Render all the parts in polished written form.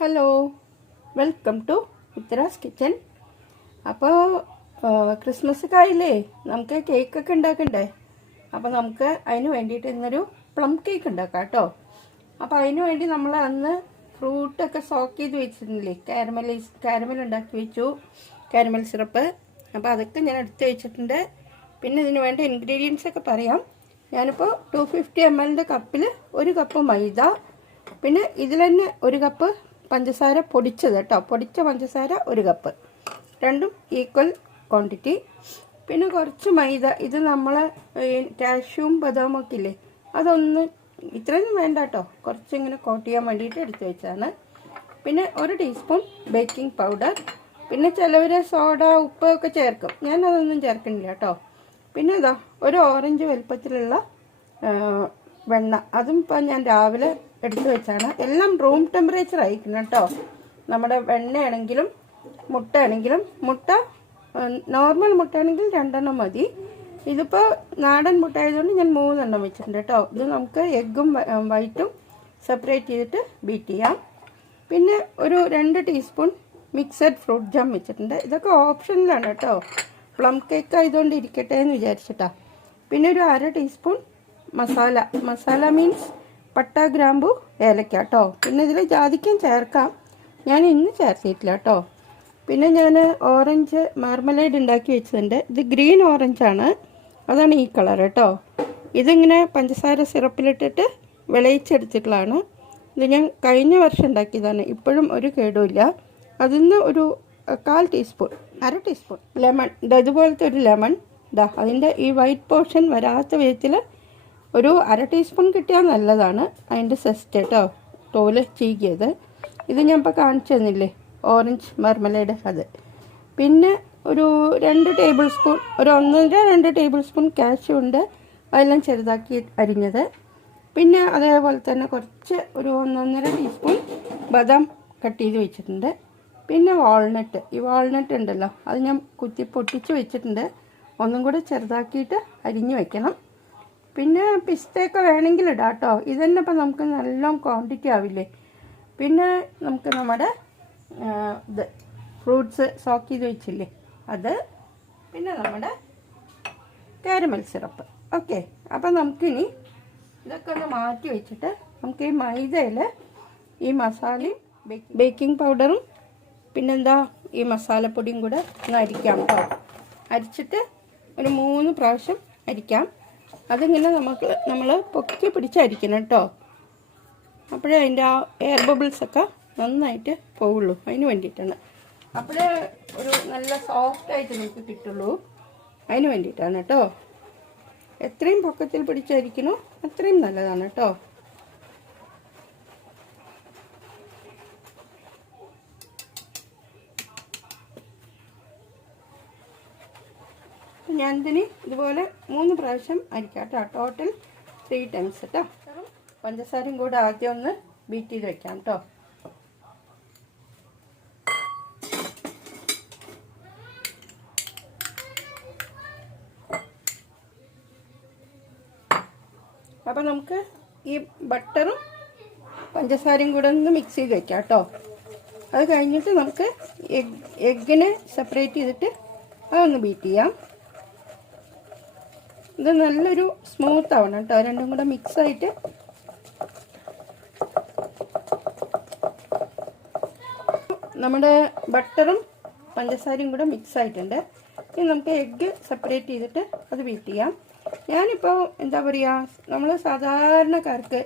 Hello, welcome to Uthara's kitchen. അപ്പോൾ Christmas ആയില്ലേ, നമുക്ക് കേക്കൊക്കെ ഉണ്ടാക്കണ്ടേ? അപ്പോൾ നമുക്ക് അതിന് വേണ്ടിയിട്ട് ഇന്നൊരു പ്ലം കേക്ക് ഉണ്ടാക്കാം കേട്ടോ. അപ്പോൾ അതിന് വേണ്ടി നമ്മൾ അന്ന് ഫ്രൂട്ടൊക്കെ സോക്ക് ചെയ്ത് വെച്ചിരുന്നില്ലേ, കാരമൽ ഉണ്ടാക്കി വെച്ചു, കാരമൽ സിറപ്പ്. അപ്പോൾ അതൊക്കെ ഞാൻ എടുത്ത് വെച്ചിട്ടുണ്ട്. പിന്നെ ഇതിന് വേണ്ട ഇൻഗ്രീഡിയൻസ് ഒക്കെ പറയാം. ഞാനിപ്പോൾ 250 ml കപ്പിൽ 1 കപ്പ് മൈദ, പിന്നെ ഇതിൽ തന്നെ 1 കപ്പ് പഞ്ചസാര പൊടിച്ചത് കേട്ടോ, പൊടിച്ച പഞ്ചസാര 1 കപ്പ്, രണ്ടും ഈക്വൽ ക്വാണ്ടിറ്റി. പിന്നെ കുറച്ച് മൈദ, ഇത് നമ്മൾ കാഷ്യൂം ബദാമും ഒക്കെ ഇല്ലേ, അതൊന്ന് ഇത്രയൊന്നും വേണ്ട കേട്ടോ, കുറച്ചിങ്ങനെ കോട്ട് ചെയ്യാൻ വേണ്ടിയിട്ട് എടുത്ത് വെച്ചതാണ്. പിന്നെ 1 ടീസ്പൂൺ ബേക്കിംഗ് പൗഡർ, പിന്നെ ചിലവർ സോഡ ഉപ്പ് ഒക്കെ ചേർക്കും, ഞാനതൊന്നും ചേർക്കുന്നില്ല കേട്ടോ. പിന്നെ ഇതാ 1 ഓറഞ്ച് വലുപ്പത്തിലുള്ള വെണ്ണ, അതും ഇപ്പം ഞാൻ രാവിലെ എടുത്തു വെച്ചാണ്. എല്ലാം റൂം ടെമ്പറേച്ചർ ആയിരിക്കണം കേട്ടോ. നമ്മുടെ വെണ്ണയാണെങ്കിലും മുട്ട ആണെങ്കിലും, മുട്ട നോർമൽ മുട്ടയാണെങ്കിൽ 2 എണ്ണം മതി. ഇതിപ്പോൾ നാടൻ മുട്ട ആയതുകൊണ്ട് ഞാൻ 3 എണ്ണം വെച്ചിട്ടുണ്ട് കേട്ടോ. ഇത് നമുക്ക് എഗ്ഗും വൈറ്റും സെപ്പറേറ്റ് ചെയ്തിട്ട് ബീറ്റ് ചെയ്യാം. പിന്നെ ഒരു 2 ടീസ്പൂൺ മിക്സഡ് ഫ്രൂട്ട് ജാം വെച്ചിട്ടുണ്ട്. ഇതൊക്കെ ഓപ്ഷനിലാണ് കേട്ടോ, പ്ലം കേക്ക് ആയതുകൊണ്ട് ഇരിക്കട്ടെ എന്ന് വിചാരിച്ചിട്ടാ. പിന്നെ ഒരു 1/2 ടീസ്പൂൺ മസാല മീൻസ് പട്ട, ഗ്രാമ്പു, ഏലക്ക കേട്ടോ. പിന്നെ ഇതിൽ ജാതിക്കം ചേർക്കാം, ഞാൻ ഇന്ന് ചേർത്തിട്ടില്ല കേട്ടോ. പിന്നെ ഞാൻ ഓറഞ്ച് മാർമലേഡ് ഉണ്ടാക്കി വെച്ചതുണ്ട്. ഇത് ഗ്രീൻ ഓറഞ്ചാണ്, അതാണ് ഈ കളർ കേട്ടോ. ഇതിങ്ങനെ പഞ്ചസാര സിറപ്പിലിട്ടിട്ട് വിളയിച്ചെടുത്തിട്ടുള്ളതാണ്. ഇത് ഞാൻ കഴിഞ്ഞ വർഷം ഉണ്ടാക്കിയതാണ്, ഇപ്പോഴും ഒരു കേടുമില്ല. അതിൽ നിന്ന് ഒരു 1/4 ടീസ്പൂൺ, 1/2 ടീസ്പൂൺ ലെമൺ, ഇതുപോലത്തെ ഒരു ലെമൺ, അതിൻ്റെ ഈ വൈറ്റ് പോർഷൻ വരാത്ത വിധത്തിൽ ഒരു 1/2 ടീസ്പൂൺ കിട്ടിയാൽ നല്ലതാണ്. അതിൻ്റെ സെസ്റ്റ് കേട്ടോ, തോല് ചീകിയത്. ഇത് ഞാൻ ഇപ്പോൾ കാണിച്ചു തന്നില്ലേ, ഓറഞ്ച് മർമലേഡ്, അത്. പിന്നെ ഒരു 2 ടേബിൾ സ്പൂൺ, ഒരു 1.5-2 ടേബിൾ സ്പൂൺ കാഷ്യൂ ഉണ്ട്, അതെല്ലാം ചെറുതാക്കി അരിഞ്ഞത്. പിന്നെ അതേപോലെ തന്നെ കുറച്ച് ഒരു 1.5 ടീസ്പൂൺ ബദാം കട്ട് ചെയ്ത് വെച്ചിട്ടുണ്ട്. പിന്നെ വാൾനട്ട്, ഈ വാൾനട്ട് ഉണ്ടല്ലോ, അത് ഞാൻ കുത്തി പൊട്ടിച്ച് വെച്ചിട്ടുണ്ട്, ഒന്നും കൂടെ ചെറുതാക്കിയിട്ട് അരിഞ്ഞ് വെക്കണം. പിന്നെ പിസ്തയൊക്കെ വേണമെങ്കിൽ ഇടാം കേട്ടോ. ഇതന്നെ ഇപ്പം നമുക്ക് നല്ലോണം ക്വാണ്ടിറ്റി ആവില്ലേ. പിന്നെ നമുക്ക് നമ്മുടെ ഇത് ഫ്രൂട്ട്സ് സോക്ക് ചെയ്ത് വെച്ചില്ലേ, അത്. പിന്നെ നമ്മുടെ കാരമൽ സിറപ്പ്. ഓക്കെ, അപ്പം നമുക്കിനി ഇതൊക്കെ ഒന്ന് മാറ്റി വെച്ചിട്ട് നമുക്ക് ഈ മൈദയിൽ ഈ മസാലയും ബേക്കിംഗ് പൗഡറും പിന്നെന്താ ഈ മസാലപ്പൊടിയും കൂടെ ഒന്ന് അരിക്കാം കേട്ടോ. അരിച്ചിട്ട് ഒരു 3 പ്രാവശ്യം അരിക്കാം. അതിങ്ങനെ നമ്മൾ പൊക്കി പിടിച്ചരിക്കണം കേട്ടോ, അപ്പോഴേ അതിൻ്റെ ആ എയർ ബബിൾസൊക്കെ നന്നായിട്ട് പോവുള്ളൂ. അതിന് വേണ്ടിയിട്ടാണ്, അപ്പോഴേ ഒരു നല്ല സോഫ്റ്റായിട്ട് നമുക്ക് കിട്ടുള്ളൂ. അതിന് വേണ്ടിയിട്ടാണ് കേട്ടോ. എത്രയും പൊക്കത്തിൽ പിടിച്ചരിക്കണോ അത്രയും നല്ലതാണ് കേട്ടോ. ഞാനിതിന് ഇതുപോലെ 3 പ്രാവശ്യം അരിക്കാം കേട്ടോ, ടോട്ടൽ 3 ടൈംസ് കേട്ടോ. പഞ്ചസാരയും കൂടെ ആദ്യം ഒന്ന് ബീറ്റ് ചെയ്ത് വെക്കാം കേട്ടോ. അപ്പോൾ നമുക്ക് ഈ ബട്ടറും പഞ്ചസാരയും കൂടെ ഒന്ന് മിക്സ് ചെയ്ത് വെക്കാം കേട്ടോ. അത് കഴിഞ്ഞിട്ട് നമുക്ക് എഗ്ഗിനെ സെപ്പറേറ്റ് ചെയ്തിട്ട് അതൊന്ന് ബീറ്റ് ചെയ്യാം. ഇത് നല്ലൊരു സ്മൂത്ത് ആവണം കേട്ടോ, രണ്ടും കൂടെ മിക്സായിട്ട്. നമ്മുടെ ബട്ടറും പഞ്ചസാരയും കൂടെ മിക്സ് ആയിട്ടുണ്ട്. ഇനി നമുക്ക് എഗ്ഗ് സെപ്പറേറ്റ് ചെയ്തിട്ട് അത് ബീറ്റ് ചെയ്യാം. ഞാനിപ്പോൾ എന്താ പറയുക, നമ്മൾ സാധാരണക്കാർക്ക്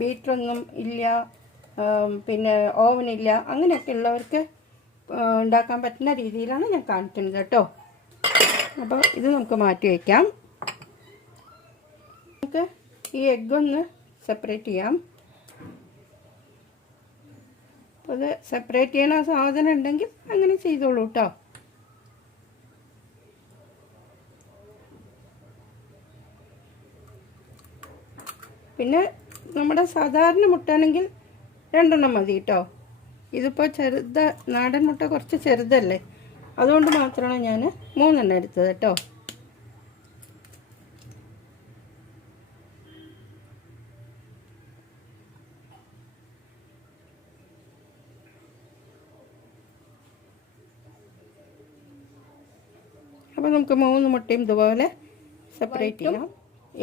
ബീറ്ററൊന്നും ഇല്ല, പിന്നെ ഓവനില്ല, അങ്ങനെയൊക്കെ ഉള്ളവർക്ക് ഉണ്ടാക്കാൻ പറ്റുന്ന രീതിയിലാണ് ഞാൻ കാണിക്കുന്നത് കേട്ടോ. അപ്പോൾ ഇത് നമുക്ക് മാറ്റി വയ്ക്കാം. നമുക്ക് ഈ എഗ്ഗൊന്ന് സെപ്പറേറ്റ് ചെയ്യാം. അപ്പോൾ അത് സെപ്പറേറ്റ് ചെയ്യണ സാധനം ഉണ്ടെങ്കിൽ അങ്ങനെ ചെയ്തോളൂ കേട്ടോ. പിന്നെ നമ്മുടെ സാധാരണ മുട്ടയാണെങ്കിൽ 2 എണ്ണം മതി കേട്ടോ. ഇതിപ്പോൾ നാടൻ മുട്ട കുറച്ച് ചെറുതല്ലേ, അതുകൊണ്ട് മാത്രമാണ് ഞാൻ 3 എണ്ണം എടുത്തത് കേട്ടോ. അപ്പോൾ നമുക്ക് 3 മുട്ടയും ഇതുപോലെ സെപ്പറേറ്റ് ചെയ്യാം.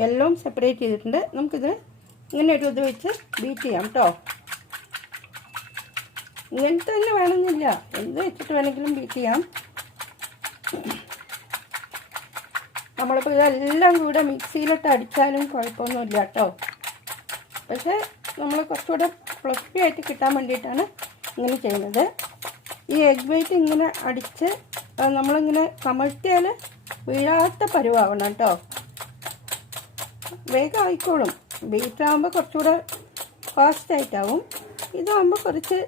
എല്ലാം സെപ്പറേറ്റ് ചെയ്തിട്ടുണ്ട്. നമുക്കിത് ഇങ്ങനെ ഒരു ഇത് വെച്ച് ബീറ്റ് ചെയ്യാം കേട്ടോ. ഇങ്ങനത്തെ തന്നെ വേണമെന്നില്ല, എന്ത് വെച്ചിട്ട് വേണമെങ്കിലും ബീറ്റ് ചെയ്യാം. നമ്മളിപ്പോൾ ഇതെല്ലാം കൂടെ മിക്സിയിലിട്ട് അടിച്ചാലും കുഴപ്പമൊന്നുമില്ല കേട്ടോ. പക്ഷേ നമ്മൾ കുറച്ചുകൂടെ ഫ്ലഫി ആയിട്ട് കിട്ടാൻ വേണ്ടിയിട്ടാണ് ഇങ്ങനെ ചെയ്യുന്നത്. ഈ എഗ് വൈറ്റ് ഇങ്ങനെ അടിച്ച് നമ്മളിങ്ങനെ കമഴ്ത്തിയാൽ വീഴാത്ത പരുവാവണം കേട്ടോ. വേഗം ആയിക്കോളും. ബീറ്റാകുമ്പോൾ കുറച്ചുകൂടെ ഫാസ്റ്റായിട്ടാവും. ഇതാകുമ്പോൾ കുറച്ച്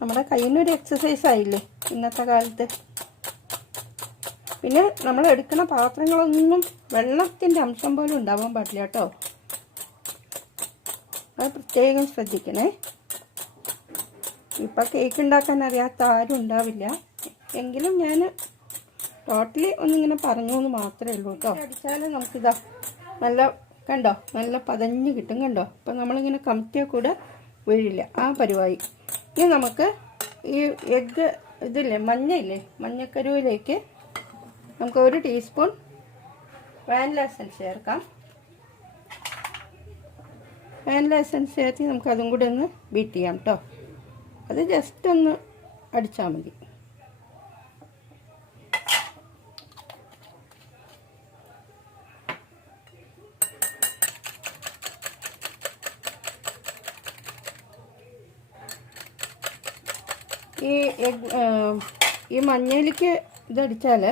നമ്മുടെ കയ്യിനൊരു എക്സസൈസ് ആയില്ലേ ഇന്നത്തെ കാലത്ത്. പിന്നെ നമ്മൾ എടുക്കുന്ന പാത്രങ്ങളൊന്നും വെള്ളത്തിൻ്റെ അംശം പോലും ഉണ്ടാവാൻ പാടില്ല കേട്ടോ. അത് പ്രത്യേകം ശ്രദ്ധിക്കണേ. ഇപ്പം കേക്ക് ഉണ്ടാക്കാൻ അറിയാത്ത ആരും ഉണ്ടാവില്ല. എങ്കിലും ഞാൻ ടോട്ടലി ഒന്നിങ്ങനെ പറഞ്ഞു എന്ന് മാത്രമേ ഉള്ളൂ കേട്ടോ. അടിച്ചാൽ നമുക്കിതാ നല്ല കണ്ടോ, നല്ല പതഞ്ഞ് കിട്ടും കണ്ടോ. അപ്പം നമ്മളിങ്ങനെ കമത്തിയാൽ കൂടെ വീഴില്ല, ആ പരിവായി. ഇനി നമുക്ക് ഈ എഗ്ഗ് ഇതില്ലേ, മഞ്ഞയില്ലേ, മഞ്ഞക്കരുവിലേക്ക് നമുക്ക് 1 ടീസ്പൂൺ വാനില എസൻസ് ചേർക്കാം. വാനില എസൻസ് ചേർത്ത് നമുക്ക് അതും കൂടെ ഒന്ന് ബീറ്റ് ചെയ്യാം കേട്ടോ. അത് ജസ്റ്റ് ഒന്ന് അടിച്ചാൽ മതി. ഈ മഞ്ഞയിലേക്ക് ഇതടിച്ചാൽ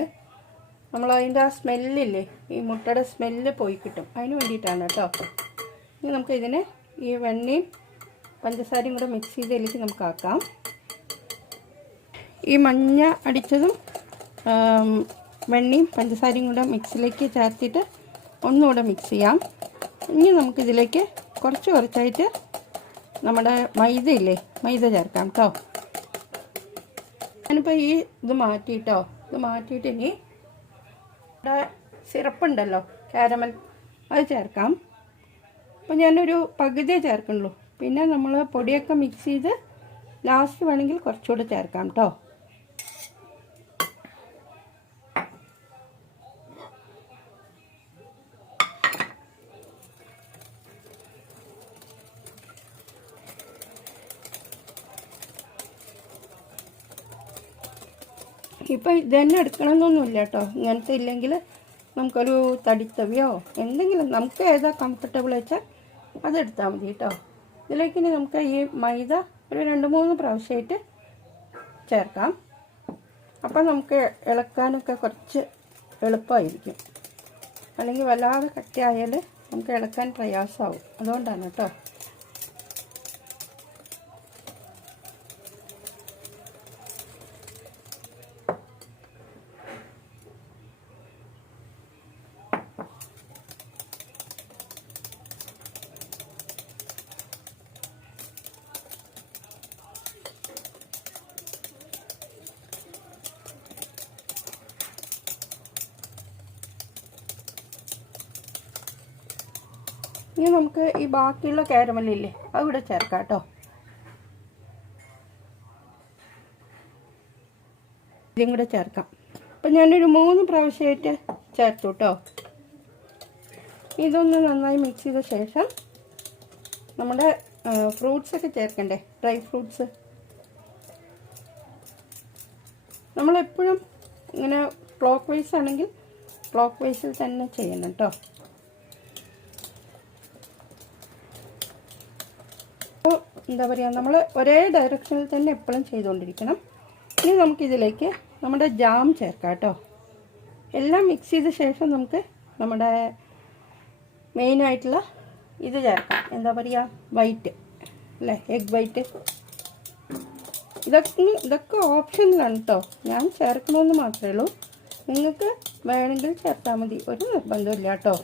നമ്മളതിൻ്റെ ആ സ്മെല്ലില്ലേ, ഈ മുട്ടയുടെ സ്മെല്ല് പോയി കിട്ടും. അതിന് വേണ്ടിയിട്ടാണ് കേട്ടോ. ഇനി നമുക്ക് ഇതിനെ ഈ വെണ്ണയും പഞ്ചസാരയും കൂടെ മിക്സ് ചെയ്തതിലേക്ക് നമുക്ക് ആക്കാം. ഈ മഞ്ഞ അടിച്ചതും വെണ്ണയും പഞ്ചസാരയും കൂടെ മിക്സിലേക്ക് ചേർത്തിട്ട് ഒന്നുകൂടെ മിക്സ് ചെയ്യാം. ഇനി നമുക്കിതിലേക്ക് കുറച്ചായിട്ട് നമ്മുടെ മൈദ ഇല്ലേ, മൈദ ചേർക്കാം കേട്ടോ. ഞാനിപ്പോൾ ഈ ഇത് മാറ്റിയിട്ട് ഇനി ഇവിടെ സിറപ്പുണ്ടല്ലോ, കാരമൽ, അത് ചേർക്കാം. അപ്പോൾ ഞാനൊരു പകുതിയേ ചേർക്കുള്ളൂ. പിന്നെ നമ്മൾ പൊടിയൊക്കെ മിക്സ് ചെയ്ത് ലാസ്റ്റ് വേണമെങ്കിൽ കുറച്ചുകൂടെ ചേർക്കാം കേട്ടോ. ഇപ്പം ഇതന്നെ എടുക്കണമെന്നൊന്നുമില്ല കേട്ടോ. ഇങ്ങനത്തെ ഇല്ലെങ്കിൽ നമുക്കൊരു തടിത്തവിയോ എന്തെങ്കിലും നമുക്ക് ഏതാ കംഫർട്ടബിൾ വെച്ചാൽ അതെടുത്താൽ മതി കേട്ടോ. ഇതിലേക്ക് ഇനി നമുക്ക് ഈ മൈദ ഒരു 2-3 പ്രാവശ്യമായിട്ട് ചേർക്കാം. അപ്പം നമുക്ക് ഇളക്കാനൊക്കെ കുറച്ച് എളുപ്പമായിരിക്കും. അല്ലെങ്കിൽ വല്ലാതെ കട്ടിയായാൽ നമുക്ക് ഇളക്കാൻ പ്രയാസമാവും. അതുകൊണ്ടാണ് കേട്ടോ. ഇനി നമുക്ക് ഈ ബാക്കിയുള്ള കാരമലില്ലേ, അതിവിടെ ചേർക്കാം കേട്ടോ. ഇതും കൂടെ ചേർക്കാം. അപ്പം ഞാനൊരു 3 പ്രാവശ്യമായിട്ട് ചേർത്തു കേട്ടോ. ഇതൊന്ന് നന്നായി മിക്സ് ചെയ്ത ശേഷം നമ്മുടെ ഫ്രൂട്ട്സൊക്കെ ചേർക്കണ്ടേ, ഡ്രൈ ഫ്രൂട്ട്സ്. നമ്മളെപ്പോഴും ഇങ്ങനെ ക്ലോക്ക് വൈസ് ആണെങ്കിൽ ക്ലോക്ക് വൈസിൽ തന്നെ ചെയ്യണം കേട്ടോ. അപ്പോൾ എന്താ പറയുക, നമ്മൾ ഒരേ ഡയറക്ഷനിൽ തന്നെ എപ്പോഴും ചെയ്തുകൊണ്ടിരിക്കണം. ഇനി നമുക്കിതിലേക്ക് നമ്മുടെ ജാം ചേർക്കാം കേട്ടോ. എല്ലാം മിക്സ് ചെയ്ത ശേഷം നമുക്ക് നമ്മുടെ മെയിനായിട്ടുള്ള ഇത് ചേർക്കാം. എന്താ പറയുക, വൈറ്റ് അല്ലേ, എഗ് വൈറ്റ്. ഇതൊക്കെ ഓപ്ഷനിലാണ് കേട്ടോ. ഞാൻ ചേർക്കണമെന്ന് മാത്രമേ ഉള്ളൂ. നിങ്ങൾക്ക് വേണമെങ്കിൽ ചേർത്താൽ മതി, ഒരു നിർബന്ധമില്ല കേട്ടോ.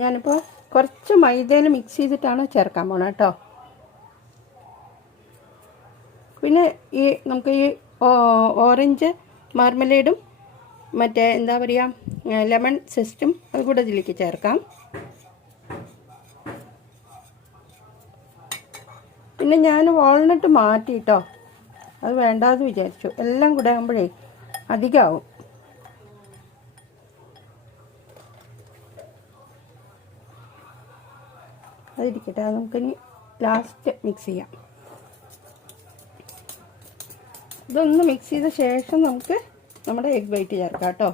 ഞാനിപ്പോൾ കുറച്ച് മൈദയിൽ മിക്സ് ചെയ്തിട്ടാണ് ചേർക്കാൻ പോണത് കേട്ടോ. പിന്നെ നമുക്ക് ഈ ഓറഞ്ച് മാർമലേഡും മറ്റേ എന്താ പറയുക ലെമൺ സിസ്റ്റും അത് കൂടെ ഇതിലേക്ക് ചേർക്കാം. പിന്നെ ഞാൻ വാൾനട്ട് മാറ്റി കേട്ടോ. അത് വേണ്ടാന്ന് വിചാരിച്ചു. എല്ലാം കൂടെ ആകുമ്പോഴേ അധികമാവും. അതിരിക്കട്ടെ, അത് നമുക്കിനി ലാസ്റ്റ് മിക്സ് ചെയ്യാം. ഇതൊന്ന് മിക്സ് ചെയ്ത ശേഷം നമുക്ക് നമ്മുടെ എഗ് വൈറ്റ് ചേർക്കാം കേട്ടോ.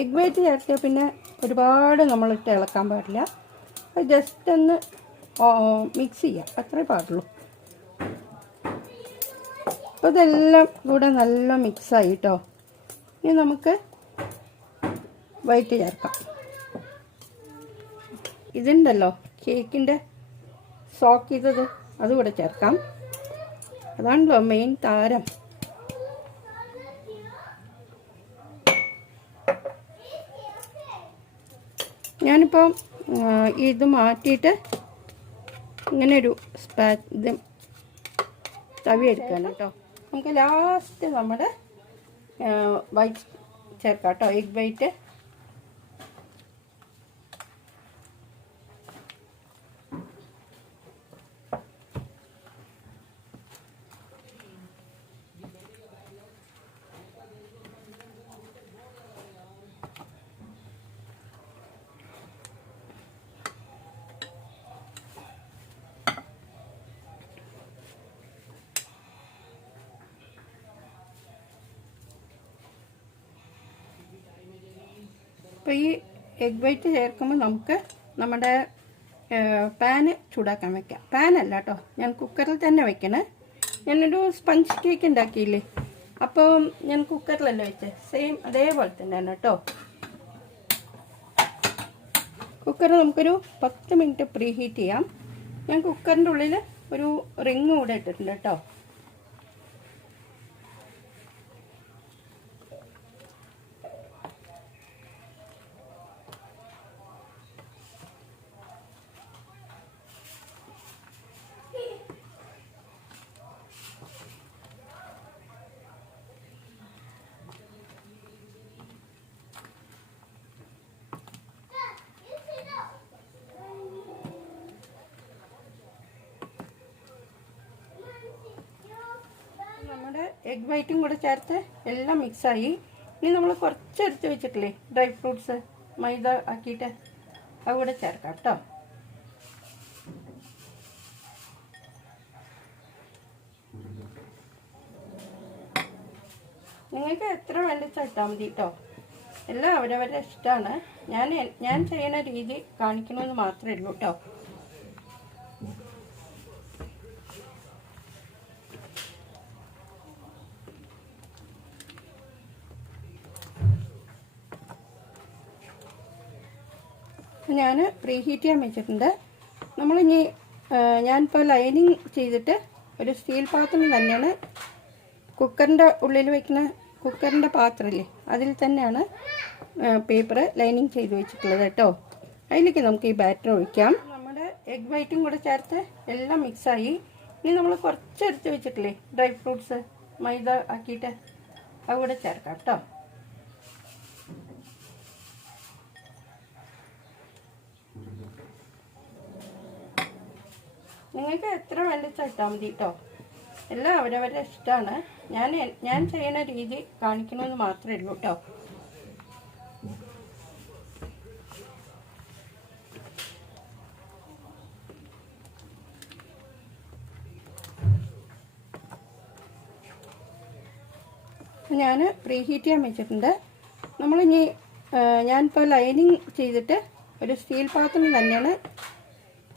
എഗ് വൈറ്റ് ചേർത്തിയാൽ പിന്നെ ഒരുപാട് നമ്മളിട്ട് ഇളക്കാൻ പാടില്ല. അത് ജസ്റ്റ് ഒന്ന് മിക്സ് ചെയ്യാം, അത്രേ പാടുള്ളൂ. അപ്പോൾ ഇതെല്ലാം കൂടെ നല്ല മിക്സായി കേട്ടോ. ഇനി നമുക്ക് വൈറ്റ് ചേർക്കാം. ഇതുണ്ടല്ലോ കേക്കിൻ്റെ സോക്ക് ചെയ്തത്, അതുകൂടെ ചേർക്കാം. അതാണല്ലോ മെയിൻ താരം. ഞാനിപ്പോൾ ഇത് മാറ്റിയിട്ട് ഇങ്ങനെ ഒരു ഇത് തവി എടുക്കുകയാണ് കേട്ടോ. നമുക്ക് ലാസ്റ്റ് നമ്മുടെ വൈറ്റ് ചേർക്കാം കേട്ടോ, എഗ് വൈറ്റ്. അപ്പോൾ ഈ എഗ് വൈറ്റ് ചേർക്കുമ്പോൾ നമുക്ക് നമ്മുടെ പാന് ചൂടാക്കാൻ വെക്കാം. പാനല്ല കേട്ടോ, ഞാൻ കുക്കറിൽ തന്നെ വെക്കണേ. ഞാനൊരു സ്പഞ്ച് കേക്ക് ഉണ്ടാക്കിയില്ലേ, അപ്പോൾ ഞാൻ കുക്കറിലല്ല വെച്ചത്. സെയിം അതേപോലെ തന്നെയാണ് കേട്ടോ. കുക്കർ നമുക്കൊരു 10 മിനിറ്റ് പ്രീ ഹീറ്റ് ചെയ്യാം. ഞാൻ കുക്കറിൻ്റെ ഉള്ളിൽ ഒരു റിങ് കൂടെ ഇട്ടിട്ടുണ്ട് കേട്ടോ. നമ്മുടെ എഗ് വൈറ്റും കൂടെ ചേർത്ത് എല്ലാം മിക്സായി. ഇനി നമ്മൾ കുറച്ചെടുത്ത് വെച്ചിട്ടില്ലേ ഡ്രൈ ഫ്രൂട്ട്സ്, മൈദ ആക്കിയിട്ട് അതുകൂടെ ചേർക്കാം കേട്ടോ. നിങ്ങൾക്ക് എത്ര വേണ്ടിച്ചാൽ ഇട്ടാൽ മതി കേട്ടോ. എല്ലാം അവരവരുടെ ഇഷ്ടമാണ്. ഞാൻ ചെയ്യുന്ന രീതി കാണിക്കണമെന്ന് മാത്രമേ ഉള്ളൂ കേട്ടോ. ഞാൻ പ്രീ ഹീറ്റ് ചെയ്യാൻ വെച്ചിട്ടുണ്ട്. നമ്മളിനി ഞാനിപ്പോൾ ലൈനിങ് ചെയ്തിട്ട് ഒരു സ്റ്റീൽ പാത്രം തന്നെയാണ് കുക്കറിൻ്റെ ഉള്ളിൽ വയ്ക്കുന്ന കുക്കറിൻ്റെ പാത്രമില്ലേ, അതിൽ തന്നെയാണ് പേപ്പർ ലൈനിങ് ചെയ്ത് വെച്ചിട്ടുള്ളത് കേട്ടോ. അതിലേക്ക് നമുക്ക് ഈ ബാറ്റർ ഒഴിക്കാം. നമ്മുടെ എഗ് വൈറ്റും കൂടെ ചേർത്ത് എല്ലാം മിക്സായി. ഇനി നമ്മൾ കുറച്ചെടുത്ത് വെച്ചിട്ടില്ലേ ഡ്രൈ ഫ്രൂട്ട്സ്, മൈദ ആക്കിയിട്ട് അതുകൂടെ ചേർക്കാം കേട്ടോ. നിങ്ങൾക്ക് എത്ര വേണ്ടിച്ചാൽ ഇട്ടാൽ മതി കേട്ടോ. എല്ലാം അവരവരുടെ ഇഷ്ടമാണ്. ഞാൻ ചെയ്യുന്ന രീതി കാണിക്കണമെന്ന് മാത്രമേ ഉള്ളൂ കേട്ടോ. ഞാൻ പ്രീ ഹീറ്റ് ചെയ്യാൻ വെച്ചിട്ടുണ്ട്. നമ്മളിനി ഞാനിപ്പോൾ ലൈനിങ് ചെയ്തിട്ട് ഒരു സ്റ്റീൽ പാത്രം തന്നെയാണ്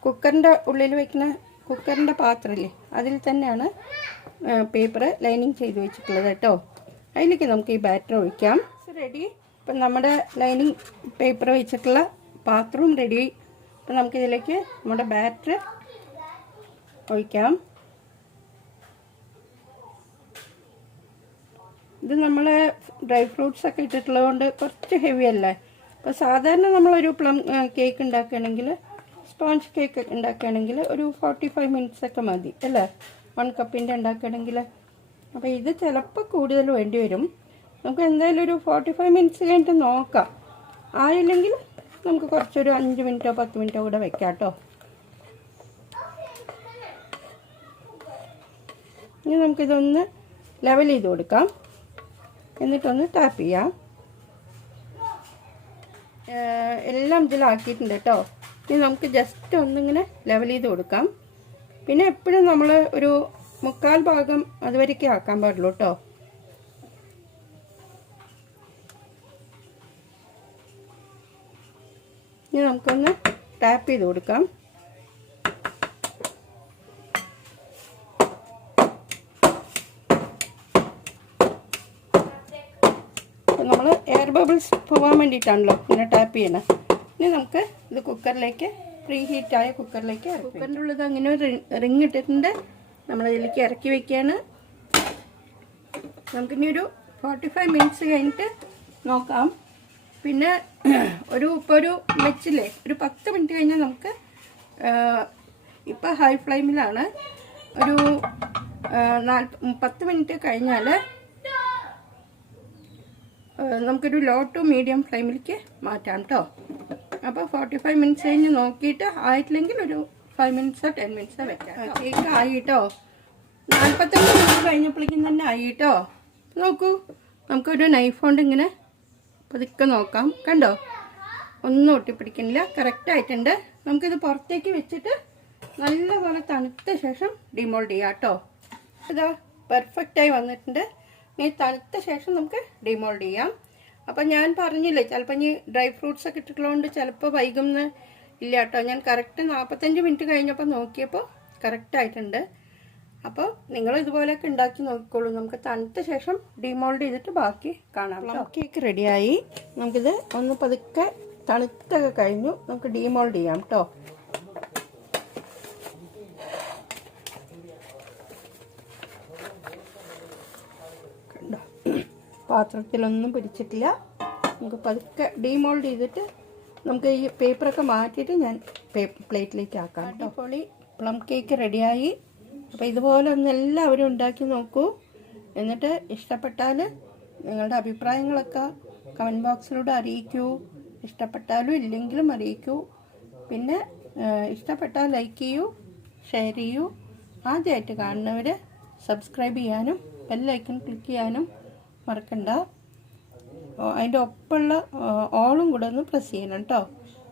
കുക്കറിൻ്റെ ഉള്ളിൽ വയ്ക്കുന്ന കുക്കറിൻ്റെ പാത്രമില്ലേ, അതിൽ തന്നെയാണ് പേപ്പർ ലൈനിങ് ചെയ്ത് വെച്ചിട്ടുള്ളത് കേട്ടോ. അതിലേക്ക് നമുക്ക് ഈ ബാറ്റർ ഒഴിക്കാം. റെഡി. ഇപ്പം നമ്മുടെ ലൈനിങ് പേപ്പർ വെച്ചിട്ടുള്ള പാത്രവും റെഡി. അപ്പം നമുക്കിതിലേക്ക് നമ്മുടെ ബാറ്റർ ഒഴിക്കാം. ഇത് നമ്മൾ ഡ്രൈ ഫ്രൂട്ട്സ് ഒക്കെ ഇട്ടിട്ടുള്ളത് കൊണ്ട് കുറച്ച് ഹെവി അല്ലേ. അപ്പോൾ സാധാരണ നമ്മളൊരു പ്ലം കേക്ക് ഉണ്ടാക്കുകയാണെങ്കിൽ, സ്പോഞ്ച് കേക്ക് ഉണ്ടാക്കുകയാണെങ്കിൽ ഒരു 45 മിനിറ്റ്സ് ഒക്കെ മതി അല്ലേ, 1 കപ്പിൻ്റെ ഉണ്ടാക്കുകയാണെങ്കിൽ. അപ്പോൾ ഇത് ചിലപ്പോൾ കൂടുതൽ വേണ്ടി വരും. നമുക്ക് എന്തായാലും ഒരു 45 മിനിറ്റ്സ് കഴിഞ്ഞിട്ട് നോക്കാം. ആയില്ലെങ്കിൽ നമുക്ക് കുറച്ചൊരു 5 മിനിറ്റോ 10 മിനിറ്റോ കൂടെ വെക്കാം കേട്ടോ. ഇനി നമുക്കിതൊന്ന് ലെവൽ ചെയ്ത് കൊടുക്കാം. എന്നിട്ടൊന്ന് ടാപ്പ് ചെയ്യാം. എല്ലാം ഇതിലാക്കിയിട്ടുണ്ട് കേട്ടോ. ഇനി നമുക്ക് ജസ്റ്റ് ഒന്നിങ്ങനെ ലെവൽ ചെയ്ത് കൊടുക്കാം. പിന്നെ എപ്പോഴും നമ്മൾ ഒരു 3/4 ഭാഗം അതുവരേക്കേ ആക്കാൻ പാടുള്ളൂ കേട്ടോ. ഇനി നമുക്കൊന്ന് ടാപ്പ് ചെയ്ത് കൊടുക്കാം. നമ്മൾ എയർ ബബിൾസ് പോകാൻ വേണ്ടിയിട്ടാണല്ലോ ഇങ്ങനെ ടാപ്പ് ചെയ്യണത്. ഇനി നമുക്ക് ഇത് കുക്കറിലേക്ക്, പ്രീ ഹീറ്റായ കുക്കറിലേക്ക്, കുക്കറിൻ്റെ ഉള്ളത് അങ്ങനെ ഒരു റിങ് ഇട്ടിട്ടുണ്ട്. നമ്മളിതിലേക്ക് ഇറക്കി വയ്ക്കുകയാണ്. നമുക്കിനി ഒരു 45 മിനിറ്റ്സ് കഴിഞ്ഞിട്ട് നോക്കാം. പിന്നെ ഇപ്പോൾ ഒരു വെച്ചില്ലേ, ഒരു 10 മിനിറ്റ് കഴിഞ്ഞാൽ നമുക്ക്, ഇപ്പോൾ ഹൈ ഫ്ലെയിമിലാണ്, ഒരു 10 മിനിറ്റ് കഴിഞ്ഞാൽ നമുക്കൊരു ലോ ടു മീഡിയം ഫ്ലെയിമിലേക്ക് മാറ്റാം കേട്ടോ. അപ്പോൾ 45 മിനിറ്റ്സ് കഴിഞ്ഞ് നോക്കിയിട്ട് ആയിട്ടില്ലെങ്കിൽ ഒരു 5 മിനിറ്റ്സോ 10 മിനിറ്റ്സോ വെക്കാം. കേക്ക് ആയി കേട്ടോ. 45 മിനിറ്റ് കഴിഞ്ഞപ്പോഴേക്കും തന്നെ ആയി കേട്ടോ. നോക്കൂ, നമുക്കൊരു നൈഫ് കൊണ്ട് ഇങ്ങനെ പതുക്കെ നോക്കാം. കണ്ടോ, ഒന്നും ഒട്ടിപ്പിടിക്കുന്നില്ല, കറക്റ്റായിട്ടുണ്ട്. നമുക്കിത് പുറത്തേക്ക് വെച്ചിട്ട് നല്ലപോലെ തണുത്ത ശേഷം ഡിമോൾഡ് ചെയ്യാം കേട്ടോ. ഇതാ പെർഫെക്റ്റായി വന്നിട്ടുണ്ട്. ഇനി തണുത്ത ശേഷം നമുക്ക് ഡിമോൾഡ് ചെയ്യാം. അപ്പം ഞാൻ പറഞ്ഞില്ലേ, ചിലപ്പോൾ ഇനി ഡ്രൈ ഫ്രൂട്ട്സ് ഒക്കെ ഇട്ടിട്ടുള്ളതുകൊണ്ട് ചിലപ്പോൾ വൈകുമെന്ന് ഇല്ല കേട്ടോ. ഞാൻ കറക്റ്റ് 45 മിനിറ്റ് കഴിഞ്ഞപ്പോൾ നോക്കിയപ്പോൾ കറക്റ്റായിട്ടുണ്ട്. അപ്പോൾ നിങ്ങൾ ഇതുപോലെയൊക്കെ ഉണ്ടാക്കി നോക്കിക്കോളൂ. നമുക്ക് തണുത്ത ശേഷം ഡിമോൾഡ് ചെയ്തിട്ട് ബാക്കി കാണാം. കേക്ക് റെഡിയായി. നമുക്കിത് ഒന്ന് പതുക്കെ തണുത്തൊക്കെ കഴിഞ്ഞു. നമുക്ക് ഡിമോൾഡ് ചെയ്യാം കേട്ടോ. പാത്രത്തിലൊന്നും പിടിച്ചിട്ടില്ല. നമുക്ക് പതുക്കെ ഡിമോൾഡ് ചെയ്തിട്ട് നമുക്ക് ഈ പേപ്പറൊക്കെ മാറ്റിയിട്ട് ഞാൻ പ്ലേറ്റിലേക്ക് ആക്കാം കേട്ടോ. അപ്പോൾ ഈ പ്ലം കേക്ക് റെഡിയായി. അപ്പോൾ ഇതുപോലെ ഒന്ന് എല്ലാവരും ഉണ്ടാക്കി നോക്കൂ. എന്നിട്ട് ഇഷ്ടപ്പെട്ടാൽ നിങ്ങളുടെ അഭിപ്രായങ്ങളൊക്കെ കമൻറ്റ് ബോക്സിലൂടെ അറിയിക്കൂ. ഇഷ്ടപ്പെട്ടാലും ഇല്ലെങ്കിലും അറിയിക്കൂ. പിന്നെ ഇഷ്ടപ്പെട്ടാൽ ലൈക്ക് ചെയ്യൂ, ഷെയർ ചെയ്യൂ. ആദ്യമായിട്ട് കാണുന്നവർ സബ്സ്ക്രൈബ് ചെയ്യാനും ബെല്ലൈക്കൺ ക്ലിക്ക് ചെയ്യാനും മറക്കണ്ട. അതിൻ്റെ ഒപ്പമുള്ള ഓളും കൂടെ ഒന്ന് പ്രസ് ചെയ്യണം കേട്ടോ.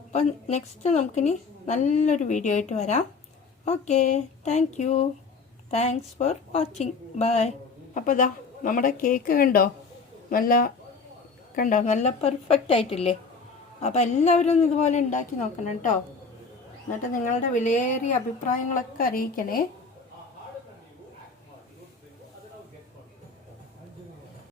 അപ്പം നെക്സ്റ്റ് നമുക്കിനി നല്ലൊരു വീഡിയോ ആയിട്ട് വരാം. Okay, thank you. Thanks for watching. Bye. അപ്പോൾ ഇതാ നമ്മുടെ കേക്ക് കണ്ടോ, നല്ല പെർഫെക്റ്റ് ആയിട്ടില്ലേ? അപ്പോൾ എല്ലാവരും ഒന്ന് ഇതുപോലെ ഉണ്ടാക്കി നോക്കണം കേട്ടോ. എന്നിട്ട് നിങ്ങളുടെ വിലയേറിയ അഭിപ്രായങ്ങളൊക്കെ അറിയിക്കണേ.